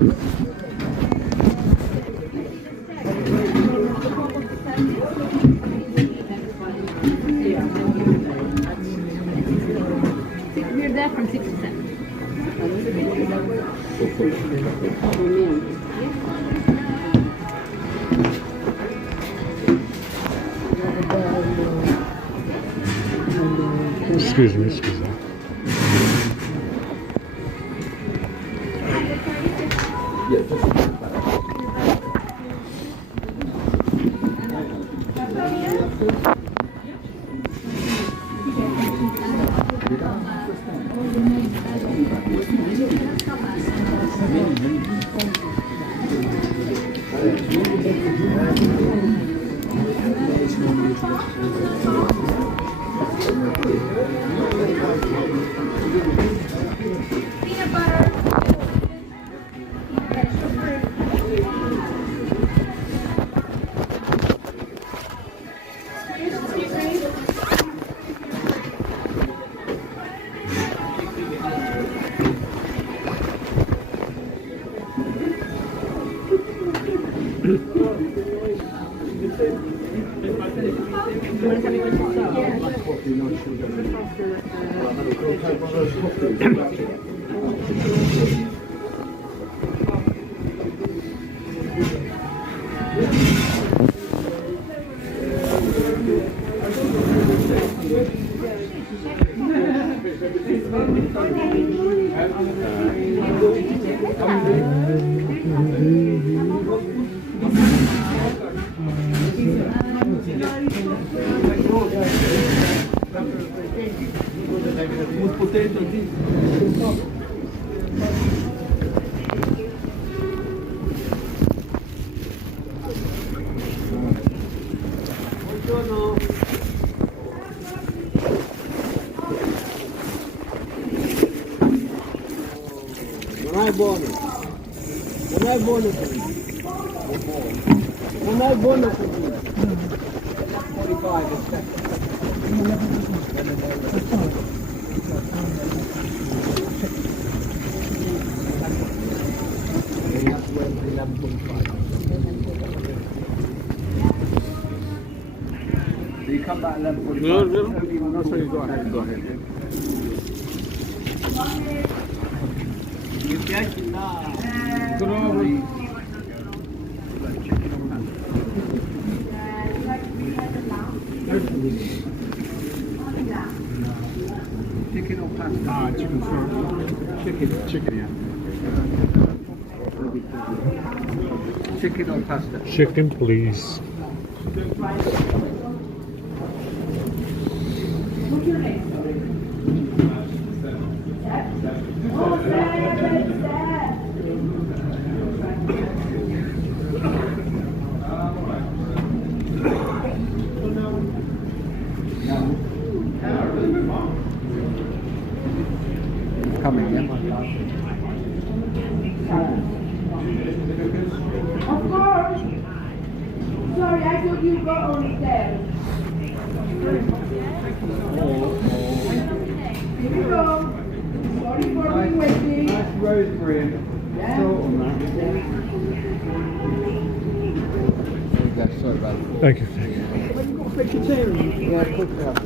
We're there from 6 to 7. Excuse me, excuse me. Peanut butter. Non è buono. Non è buono così. Non è buono così. Fuori fai, Do you come back at 11:45? No, sorry, go ahead, go ahead. Mi piace là. Chicken or pasta? Ah, chicken first. Chicken, yeah. Chicken or pasta? Chicken, please. Coming, yeah? Of course. Sorry, I thought you got on the stairs. Here we go. Sorry for being waiting. Nice rosemary and salt on that. There you go, sorry about that. Thank you, thank you. Yeah, put it up.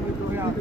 mamy dojazdu,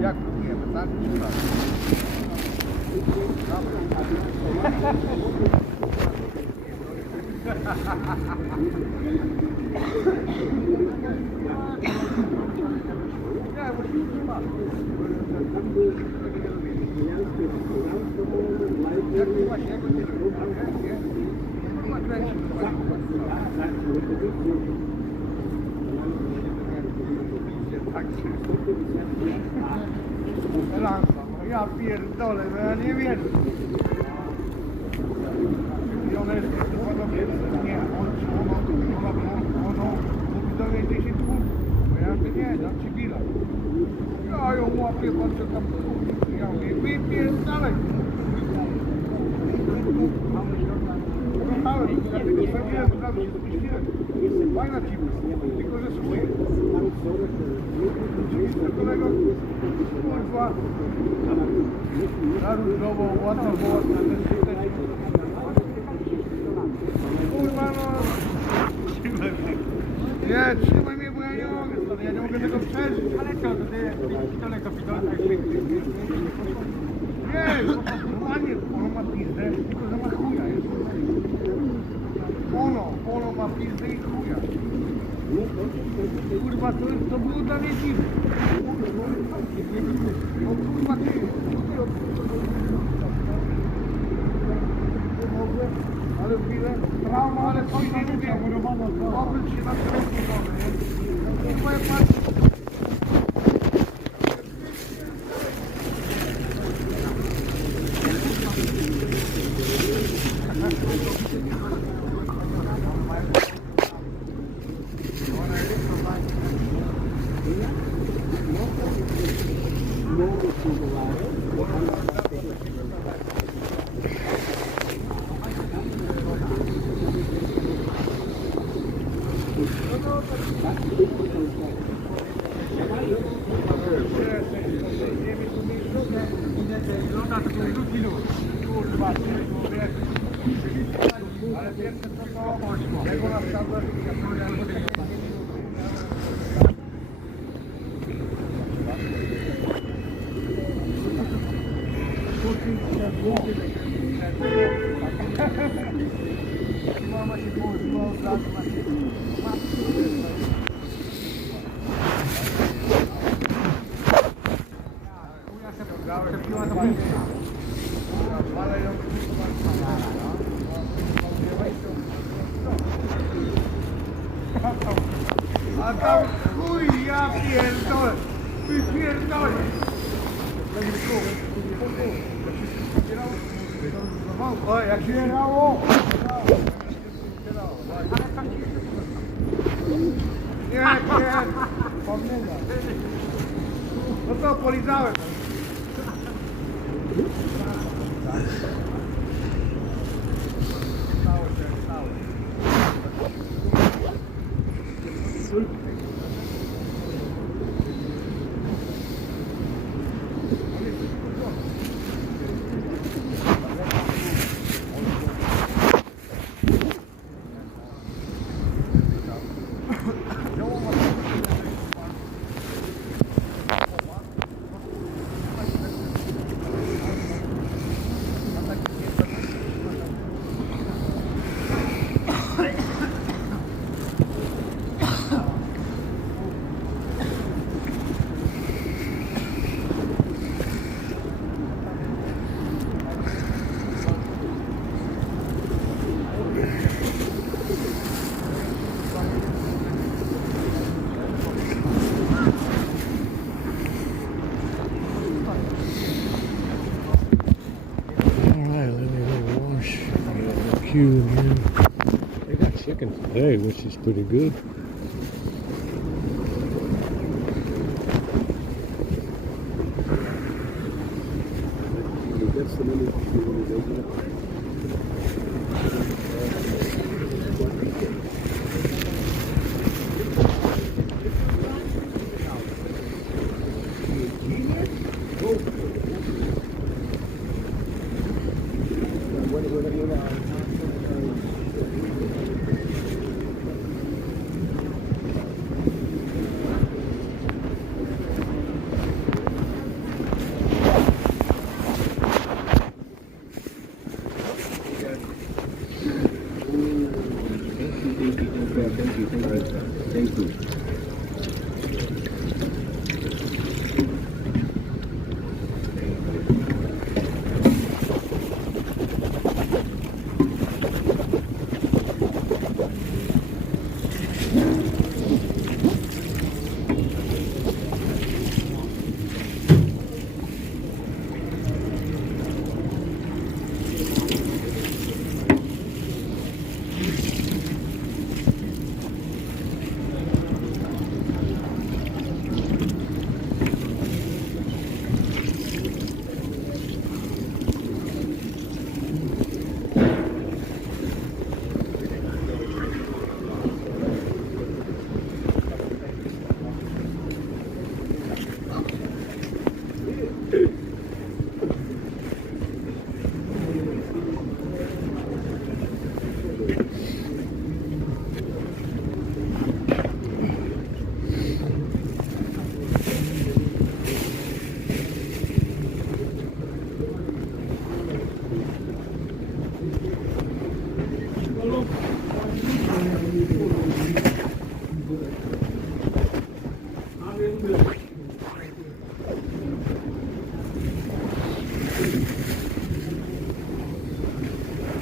jak próbujemy, tak? Ja pierdolę, no ja nie wiem. I ona jest podobnie, nie, ono mówi dowiedzieć się tu, bo ja mówię, nie, dam ci bilet. Ja ją łapię, patrzę tam, ja mówię, wypierdalaj. Kochałem, dlatego wsadziłem, od razu się zmieściłem. Fajna ci była, tylko że słuchaj. Oczywiście kolego, kurwa, na różnową, łatwo, bo łatwo też. Kurwa, no. Nie, trzymaj mnie, bo ja nie mogę, stary, ja nie mogę tego przeżyć. Ale co, to ty, pitole, tak nie, normalnie, ono ma pizdę, tylko że ma chuja. Ono ma pizdę i chuja. Kurwa, to było dla mnie dziwne. No kurwa, ty ale chwilę, trauma, ale coś nie mówię, obróć się na środku domy, nie? Kurwa, ja patrzę. Ale pierwsze co to, jak ona wstała, mama się położyła od razu na siebie. Ale ją a tam chuj, ja pierdolę, ty pierdolę. O, jak się grało? Nie, pamiętam. No to polizałem. barbecue, man. They got chicken today, which is pretty good. Thank you.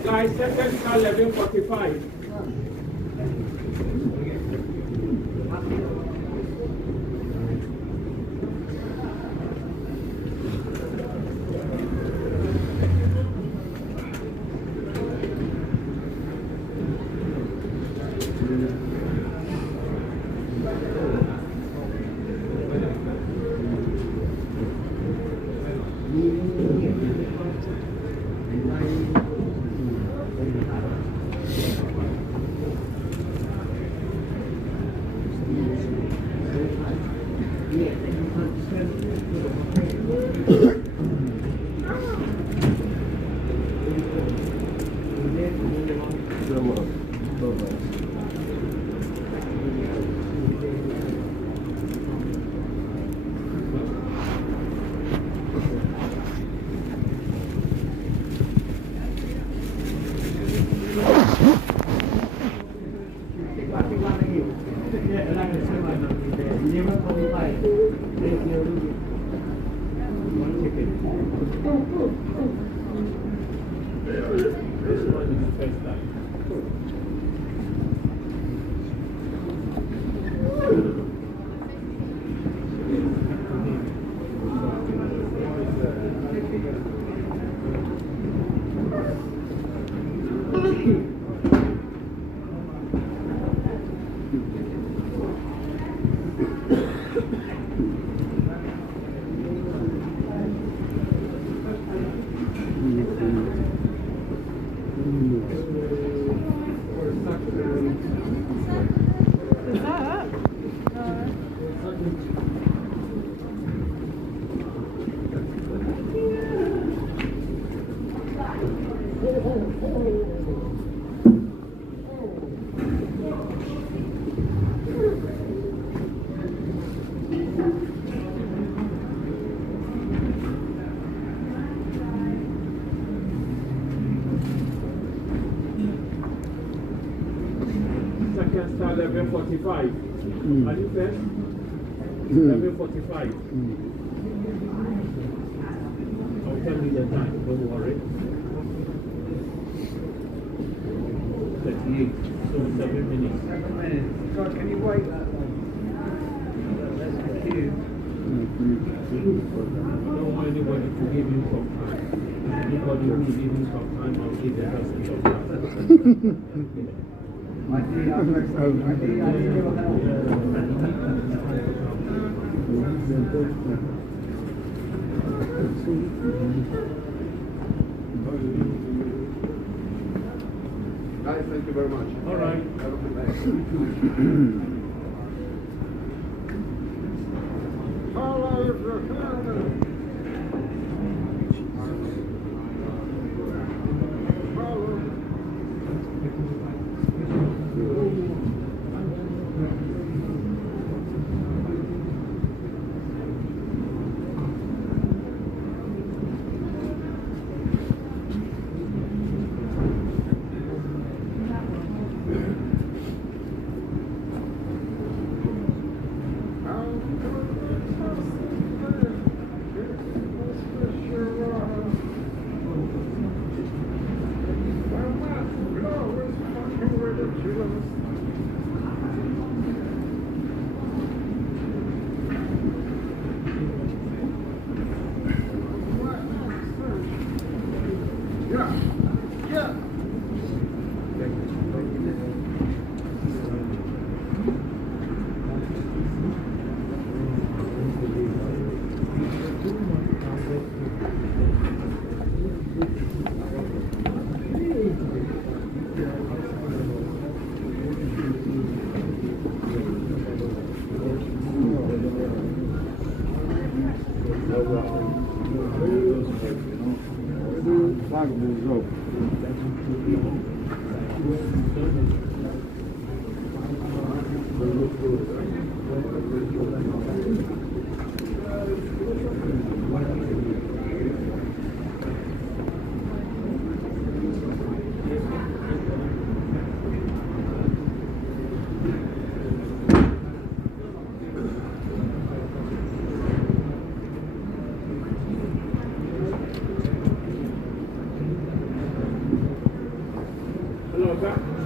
Guys, second car 11:45. Second star 11:45. Are you first? 11:45. I'll tell you the time, don't worry. 38, so 7 minutes. 7 minutes. God, can you wait that long? That's the queue. Don't want anybody to give you some time. Because you need even some time, I'll give the rest of your Guys, thank you very much. All right. Have a good day.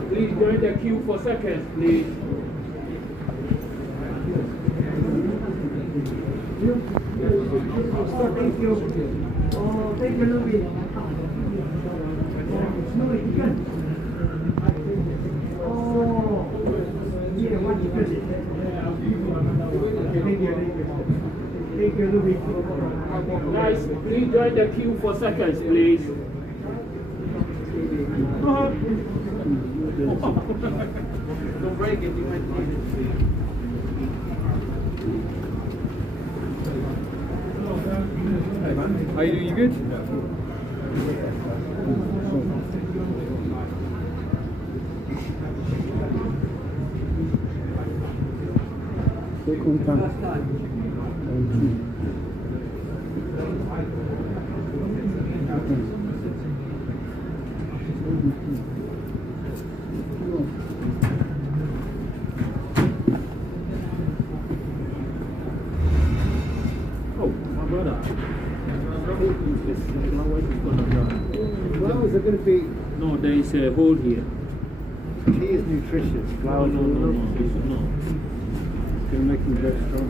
Please join the queue for seconds, please. Thank you. Oh, thank you, Louis. Louis, good. Oh, yeah, what you good? Thank you. Thank you, Louis. Guys, please join the queue for seconds, please. Don't break it, you might need it. Hey man, how you doing? You good? Soy content. Flowers are going to be. No, there is a hole here. Tea is nutritious. Flowers No. It's going to make them very strong.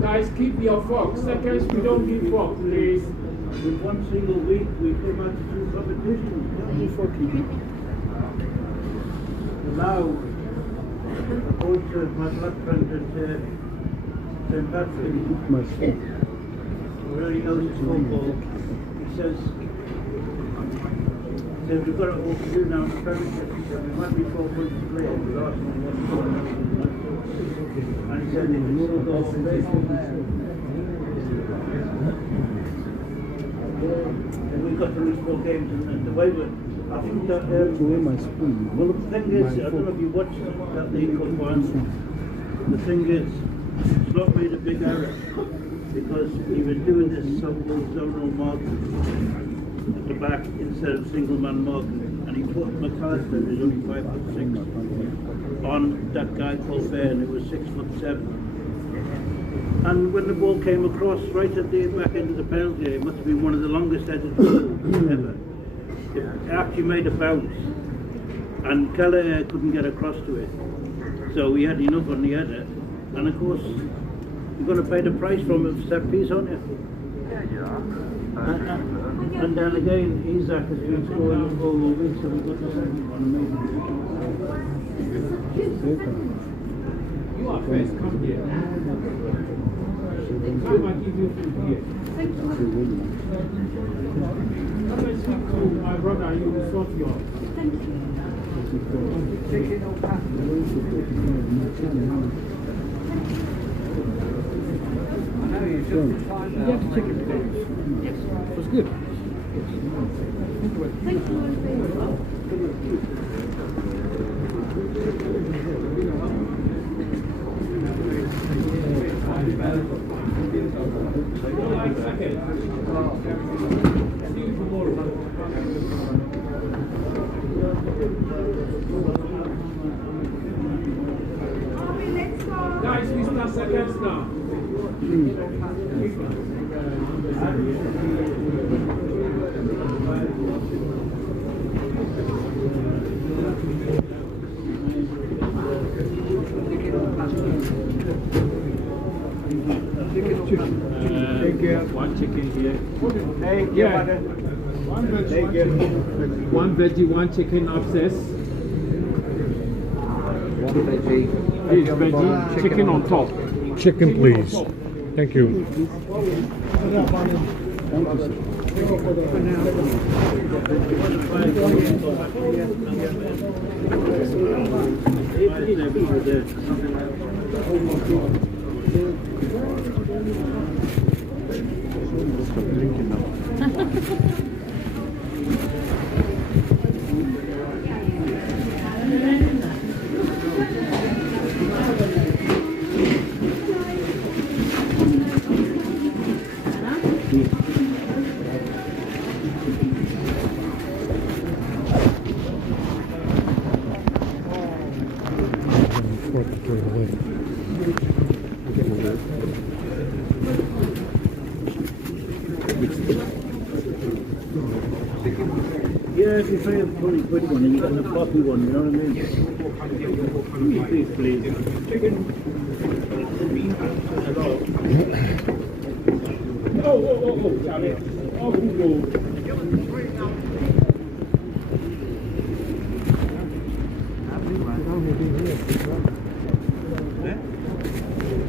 Guys, keep your fork. Seconds, we don't give fork, please. With one single week, we came out to do competitions. Now, according to my blood friend at St. Patrick, who really knows his football, he says we've got it all to do now in the Premiership. He said we might be 4 points to play, and the last one was 4. And he said if it's still goals to play, and we've got to lose 4 games and the way we're, I think that well the thing is, I don't know if you watched that League Cup once, the thing is, Slot made a big error because he was doing this so-called zonal marking at the back instead of single man Morgan, and he put McAllister, who's only 5'6", on that guy called Bairn, who was 6'7". And when the ball came across right at the back end of the penalty area, it must have been one of the longest headed balls ever. It actually made a bounce, and Keller couldn't get across to it. So he had enough on the header, and of course, you're going to pay the price from a set piece, aren't you? And then again, Isaac has been scoring all week, so we've got the second one. You are first, come here. Come and give you food here. Come and speak to my brother, you will sort you out. Yes, it was good. Thank you. Guys, we start seconds now. One chicken here. Thank you, Yeah. Thank you. One veggie, one chicken upstairs. One veggie. Please, veggie, chicken on top. Chicken, please. Thank you. Yeah, if you pay a fully good one and you get the floppy one, you know what I mean? Please, please. Oh, Charlie. Oh, Google.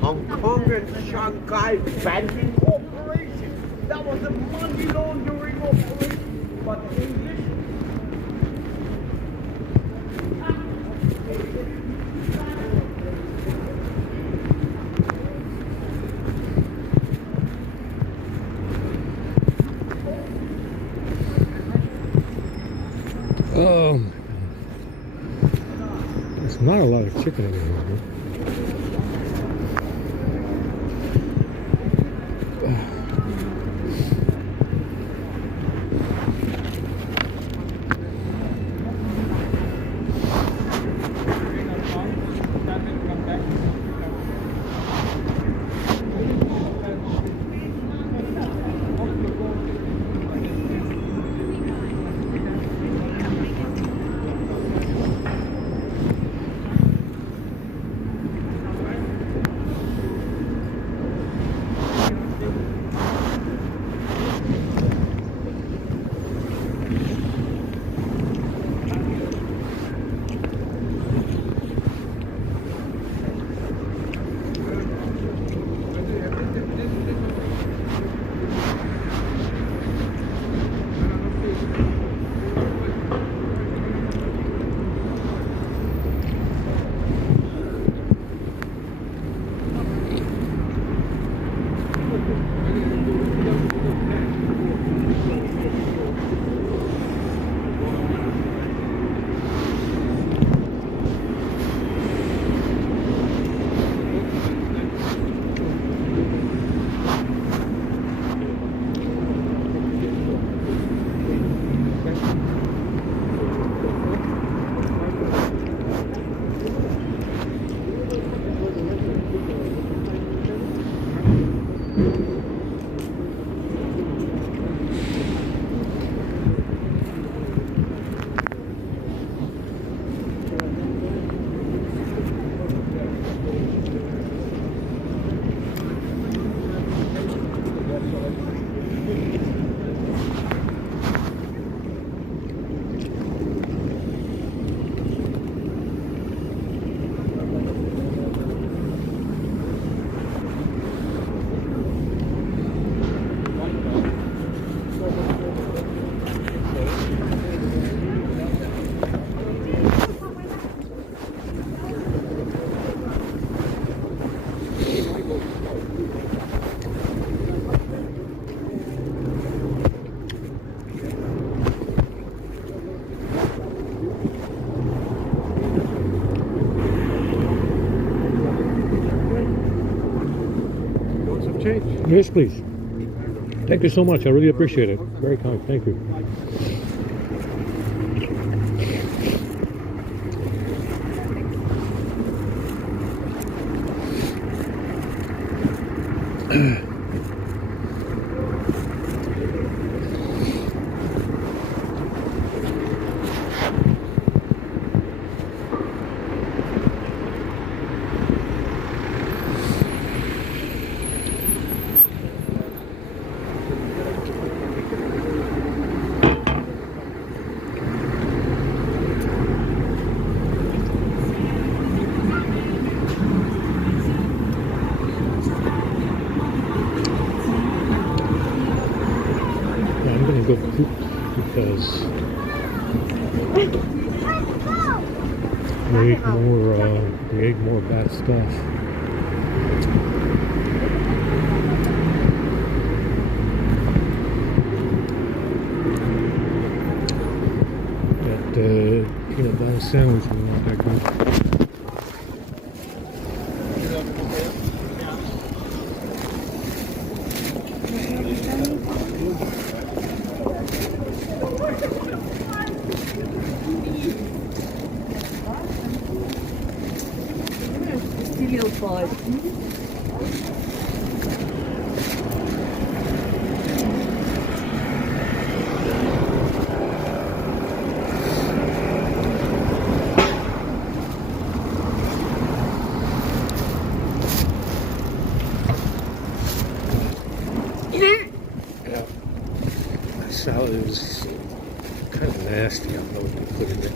Hong Kong and Shanghai Banking Corporation. That was a money laundering operation, but English. There's not a lot of chicken in here. Yes, please. Thank you so much. I really appreciate it. Very kind. Thank you. I'm gonna go poop because we ate more bad stuff. That peanut butter sandwich was not that good. Studio 5. Yeah, that salad is kind of nasty. I don't know what they put in it.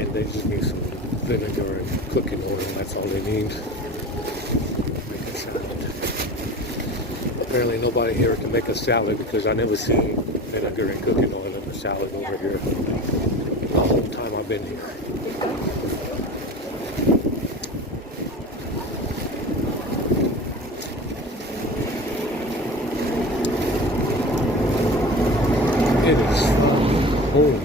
And they just need some vinegar and cooking oil. That's all they need. Make a salad. Apparently nobody here can make a salad because I never seen vinegar and cooking oil in the salad over here the whole time I've been here. It is cold.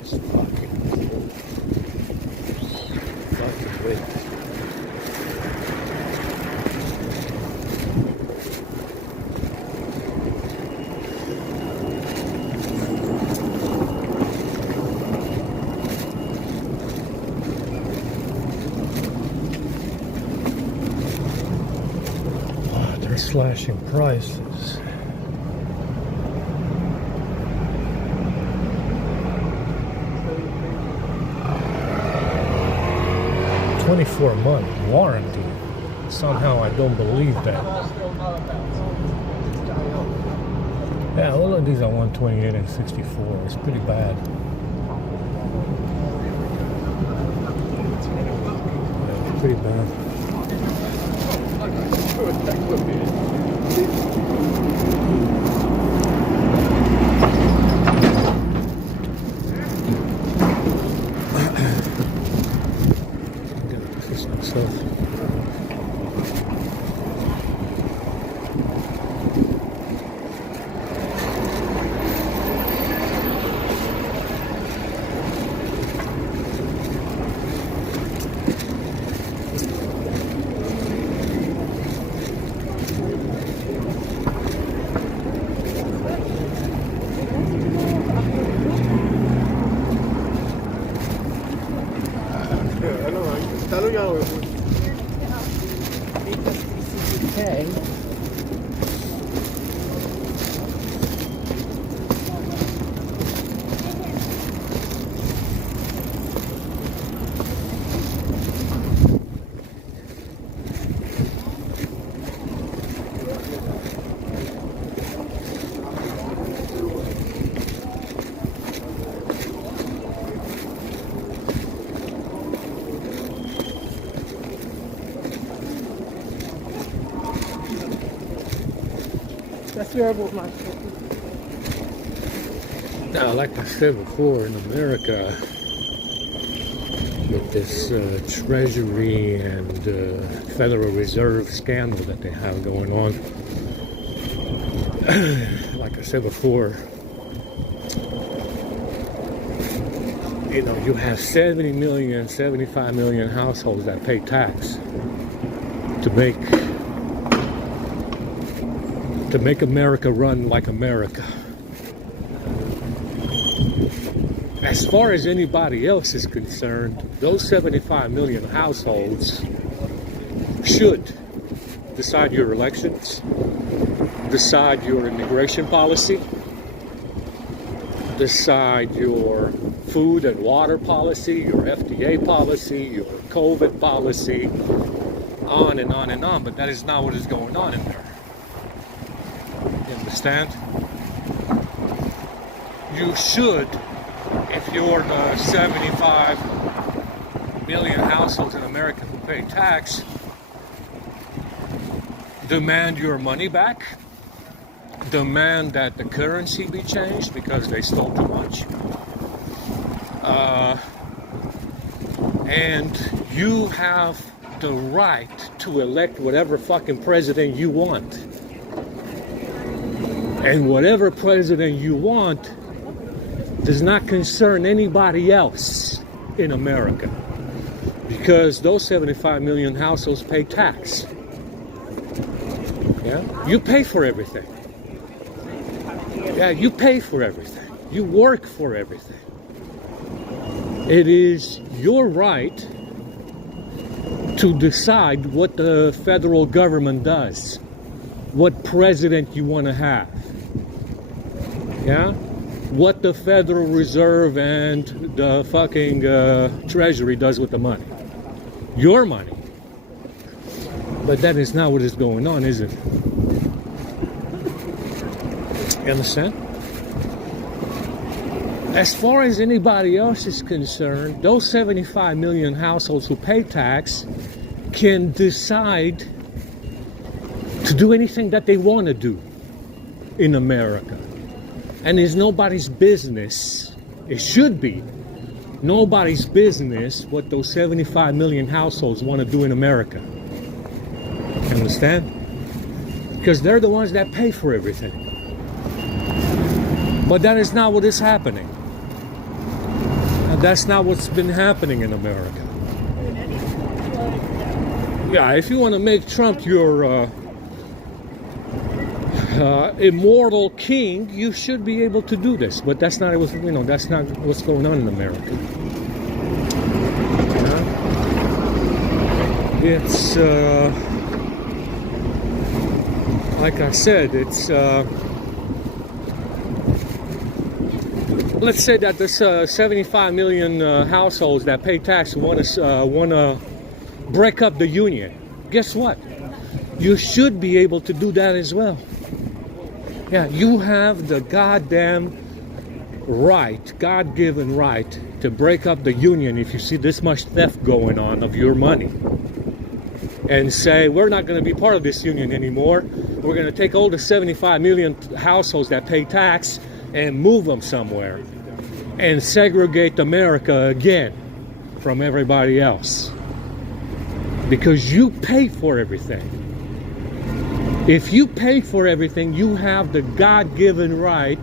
It's fucking wet. Oh, they're slashing prices. $24-month warranty. Somehow I don't believe that. Yeah, all of these are 128 and 64. It's pretty bad. Yeah, it's pretty bad. I'm gonna piss myself. Okay. That's your boat, master. Now, like I said before, in America, with this Treasury and Federal Reserve scandal that they have going on, like I said before, you know, you have 70 million, 75 million households that pay tax to make America run like America. As far as anybody else is concerned, those 75 million households should decide your elections, decide your immigration policy, decide your food and water policy, your FDA policy, your COVID policy, on and on and on. But that is not what is going on in there. You understand? You should, if you're the 75 million households in America who pay tax, demand your money back, demand that the currency be changed because they stole too much, and you have the right to elect whatever fucking president you want. And whatever president you want does not concern anybody else in America, because those 75 million households pay tax. Yeah, you pay for everything. Yeah, you pay for everything. You work for everything. It is your right to decide what the federal government does, what president you want to have. Yeah? What the Federal Reserve and the fucking Treasury does with the money. Your money. But that is not what is going on, is it? You understand? As far as anybody else is concerned, those 75 million households who pay tax can decide to do anything that they want to do in America. And it's nobody's business, it should be nobody's business what those 75 million households want to do in America. You understand? Because they're the ones that pay for everything. But that is not what is happening. And that's not what's been happening in America. Yeah, if you want to make Trump your immortal king, you should be able to do this, but that's not that's not what's going on in America. It's like I said, it's let's say that this 75 million households that pay tax want to break up the union. Guess what? You should be able to do that as well. Yeah, you have the goddamn right, God-given right, to break up the union if you see this much theft going on of your money. And say, we're not going to be part of this union anymore. We're going to take all the 75 million households that pay tax and move them somewhere. And segregate America again from everybody else. Because you pay for everything. If you pay for everything, you have the God-given right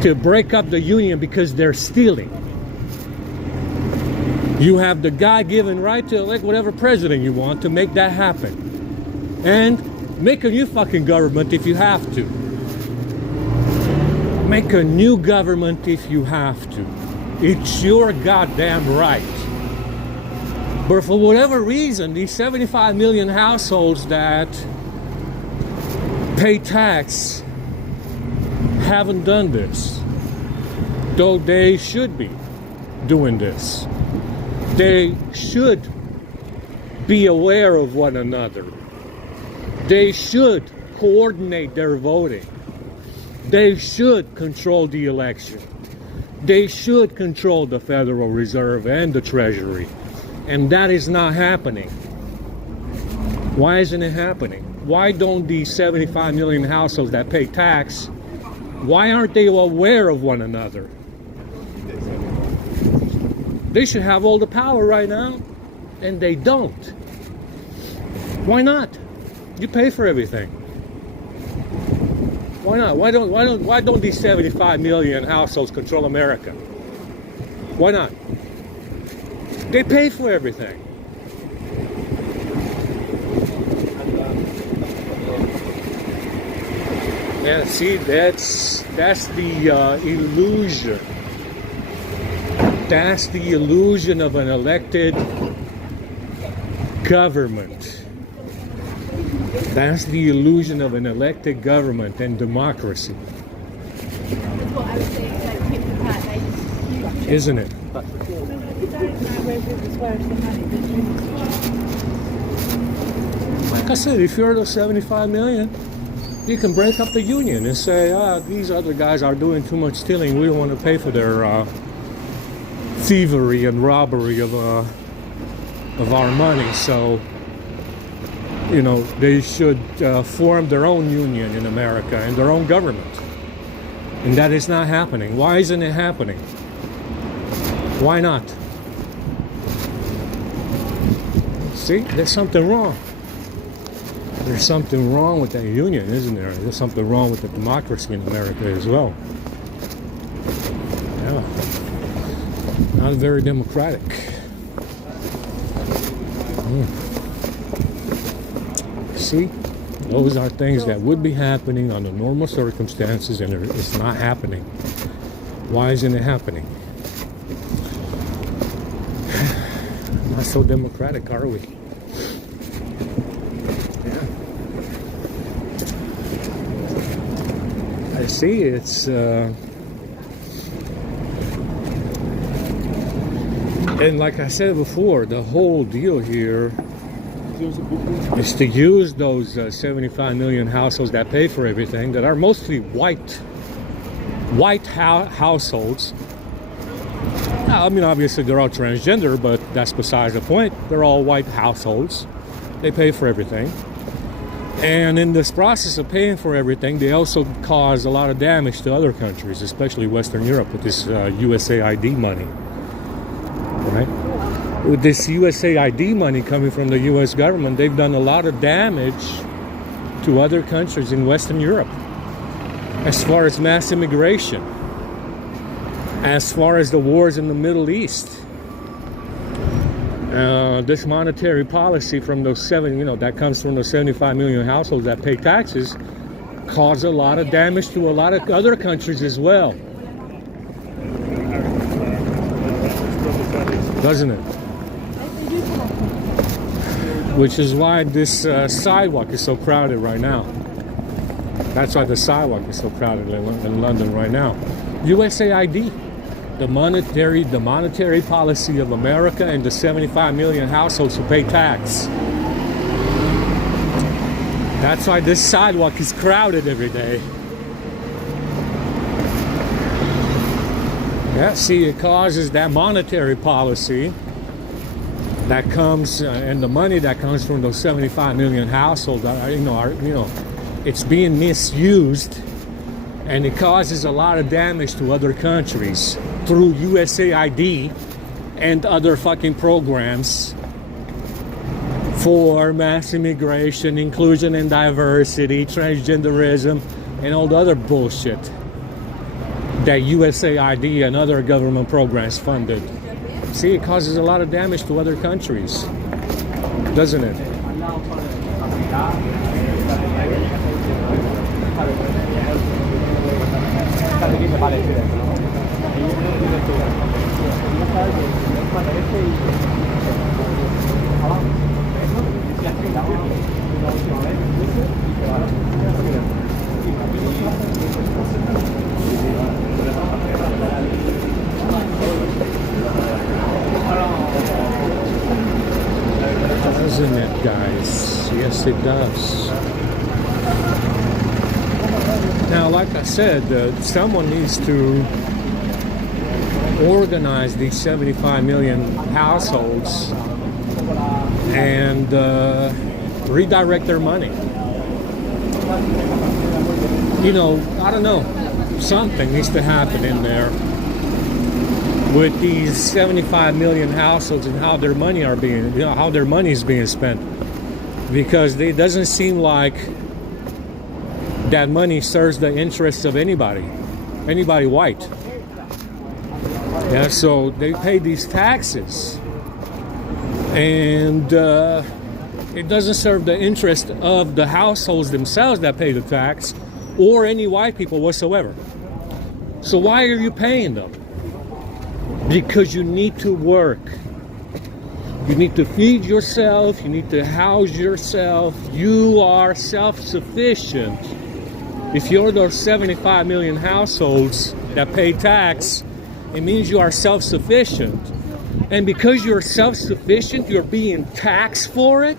to break up the union because they're stealing. You have the God-given right to elect whatever president you want to make that happen. And make a new fucking government if you have to. Make a new government if you have to. It's your goddamn right. But for whatever reason, these 75 million households that pay tax haven't done this. Though they should be doing this. They should be aware of one another. They should coordinate their voting. They should control the election. They should control the Federal Reserve and the Treasury. And that is not happening. Why isn't it happening? Why don't these 75 million households that pay tax, why aren't they aware of one another? They should have all the power right now, and they don't. Why not? You pay for everything. Why not? Why don't these 75 million households control America? Why not? They pay for everything. Yeah, see, that's the illusion. That's the illusion of an elected government. That's the illusion of an elected government and democracy. That's what I was saying, like, keep the part, like, Isn't it? Like I said, if you're the 75 million, you can break up the union and say, these other guys are doing too much stealing. We don't want to pay for their thievery and robbery of our money. So, you know, they should form their own union in America and their own government. And that is not happening. Why isn't it happening? Why not? See, there's something wrong. There's something wrong with that union, isn't there? There's something wrong with the democracy in America as well. Yeah. Not very democratic. See, those are things that would be happening under normal circumstances, and it's not happening. Why isn't it happening? Not so democratic, are we? Yeah. I see it's and like I said before, the whole deal here is to use those 75 million households that pay for everything, that are mostly white households. I mean, obviously they're all transgender, but that's besides the point. They're all white households. They pay for everything. And in this process of paying for everything, they also cause a lot of damage to other countries, especially Western Europe, with this USAID money. Right? With this USAID money coming from the US government, they've done a lot of damage to other countries in Western Europe as far as mass immigration, as far as the wars in the Middle East. This monetary policy from those that comes from those 75 million households that pay taxes, caused a lot of damage to a lot of other countries as well. Doesn't it? Which is why this sidewalk is so crowded right now. That's why the sidewalk is so crowded in London right now. USAID, the monetary policy of America and the 75 million households who pay tax. That's why this sidewalk is crowded every day. Yeah, see, it causes that monetary policy that comes and the money that comes from those 75 million households, it's being misused, and it causes a lot of damage to other countries through USAID and other fucking programs for mass immigration, inclusion and diversity, transgenderism, and all the other bullshit that USAID and other government programs funded. See, it causes a lot of damage to other countries, doesn't it? Doesn't it, guys? Yes, it does. Now, like I said, someone needs to organize these 75 million households and redirect their money. You know, I don't know. Something needs to happen in there with these 75 million households and how their money are being, you know, how their money is being spent. Because it doesn't seem like that money serves the interests of anybody white. Yeah, so they pay these taxes, and it doesn't serve the interest of the households themselves that pay the tax, or any white people whatsoever. So why are you paying them? Because you need to work. You need to feed yourself. You need to house yourself. You are self-sufficient. If you're those 75 million households that pay tax, it means you are self-sufficient. And because you're self-sufficient, you're being taxed for it.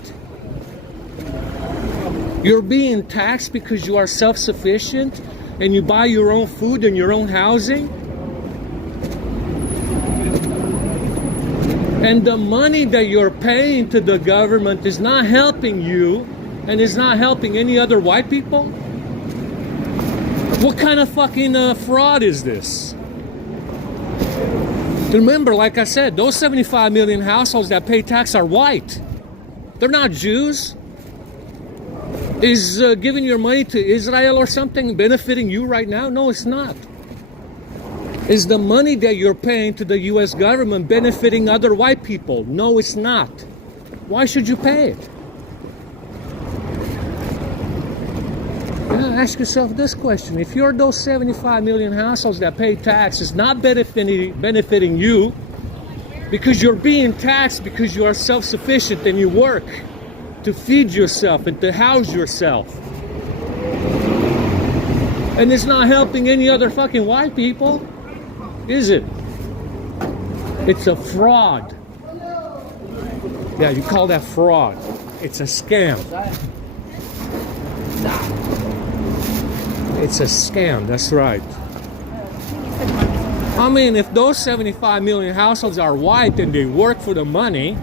You're being taxed because you are self-sufficient and you buy your own food and your own housing. And the money that you're paying to the government is not helping you and is not helping any other white people. What kind of fucking fraud is this? Remember, like I said, those 75 million households that pay tax are white. They're not Jews. Is giving your money to Israel or something benefiting you right now? No, it's not. Is the money that you're paying to the U.S. government benefiting other white people? No, it's not. Why should you pay it? Ask yourself this question. If you're those 75 million households that pay tax, it's not benefiting you because you're being taxed because you are self-sufficient and you work to feed yourself and to house yourself. And it's not helping any other fucking white people, is it? It's a fraud. Yeah, you call that fraud. It's a scam. It's a scam, that's right. I mean, if those 75 million households are white and they work for the money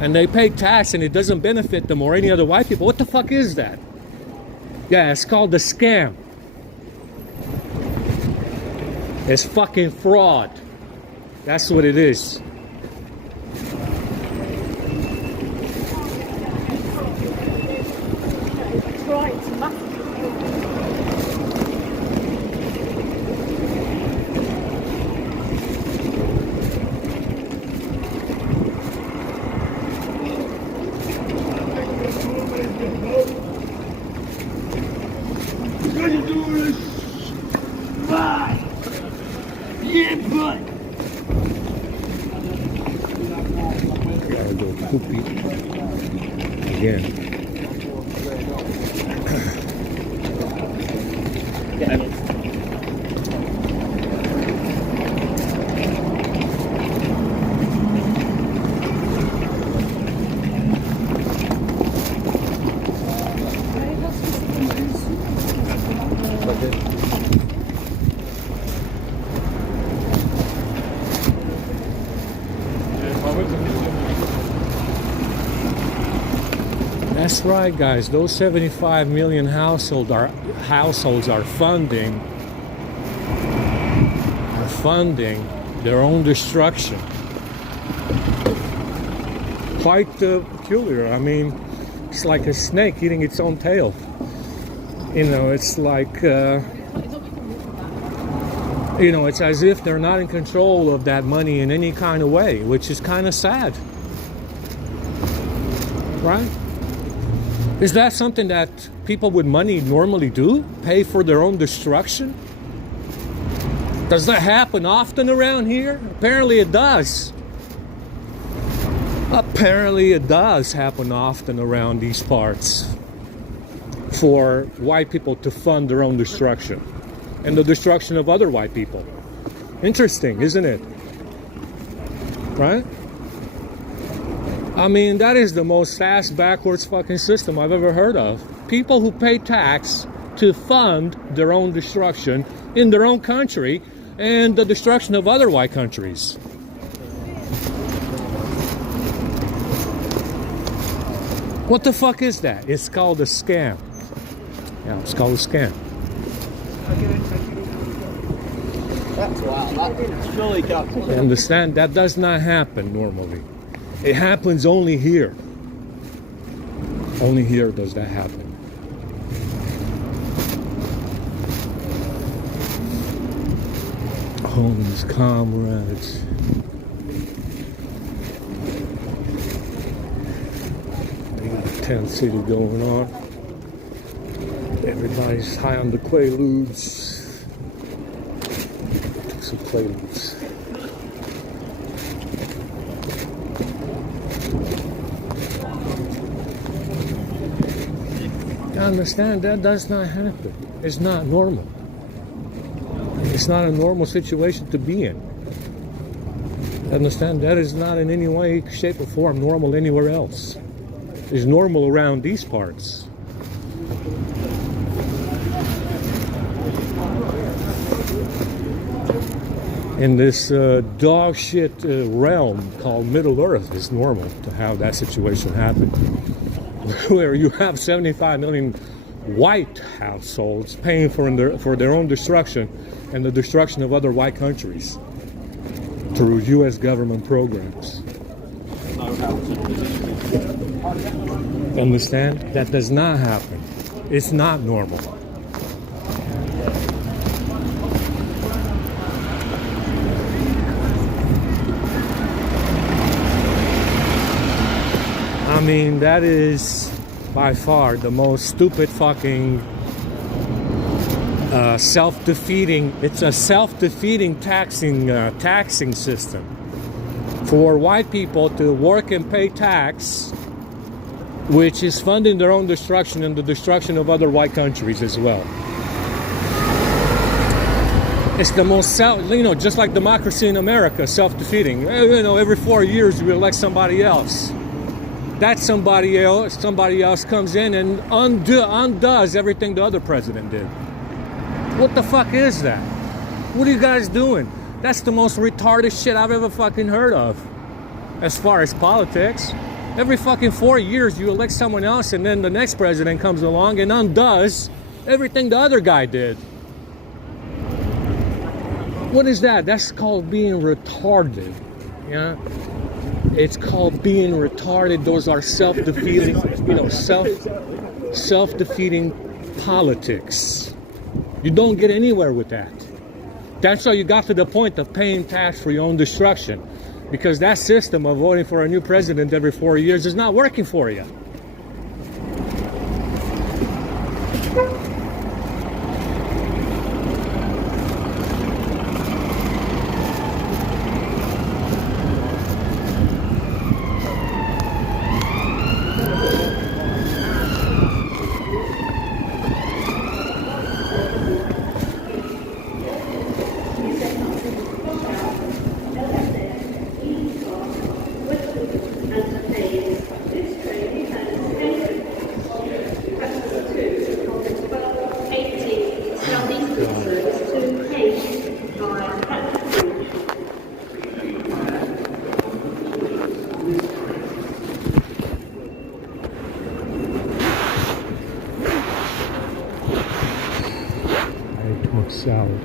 and they pay tax and it doesn't benefit them or any other white people, what the fuck is that? Yeah, it's called the scam. It's fucking fraud. That's what it is. Gotta go poopy again. That's right, guys. Those 75 million households are funding their own destruction. Quite peculiar. I mean, it's like a snake eating its own tail. You know, it's like it's as if they're not in control of that money in any kind of way, which is kind of sad, right? Is that something that people with money normally do? Pay for their own destruction? Does that happen often around here? Apparently it does. Apparently it does happen often around these parts for white people to fund their own destruction and the destruction of other white people. Interesting, isn't it? Right? I mean, that is the most fast backwards fucking system I've ever heard of. People who pay tax to fund their own destruction in their own country and the destruction of other white countries. What the fuck is that? It's called a scam. Yeah, it's called a scam. That's wild. That surely does. You understand? That does not happen normally. It happens only here. Only here does that happen. Homies, comrades. Tent city going on. Everybody's high on the Quaaludes. Took some Quaaludes. You understand? That does not happen. It's not normal. It's not a normal situation to be in. Understand? That is not in any way, shape, or form normal anywhere else. It's normal around these parts. In this dog shit realm called Middle Earth, it's normal to have that situation happen. Where you have 75 million white households paying for their own destruction and the destruction of other white countries through U.S. government programs. Understand? That does not happen. It's not normal. I mean, that is by far the most stupid fucking self-defeating. It's a self-defeating taxing system for white people to work and pay tax, which is funding their own destruction and the destruction of other white countries as well. It's the most just like democracy in America, self-defeating. Every 4 years we elect somebody else. That somebody else comes in and undoes everything the other president did. What the fuck is that? What are you guys doing? That's the most retarded shit I've ever fucking heard of. As far as politics. Every fucking 4 years you elect someone else and then the next president comes along and undoes everything the other guy did. What is that? That's called being retarded. Yeah? It's called being retarded. Those are self-defeating, self-defeating politics. You don't get anywhere with that. That's how you got to the point of paying tax for your own destruction. Because that system of voting for a new president every 4 years is not working for you. Salad.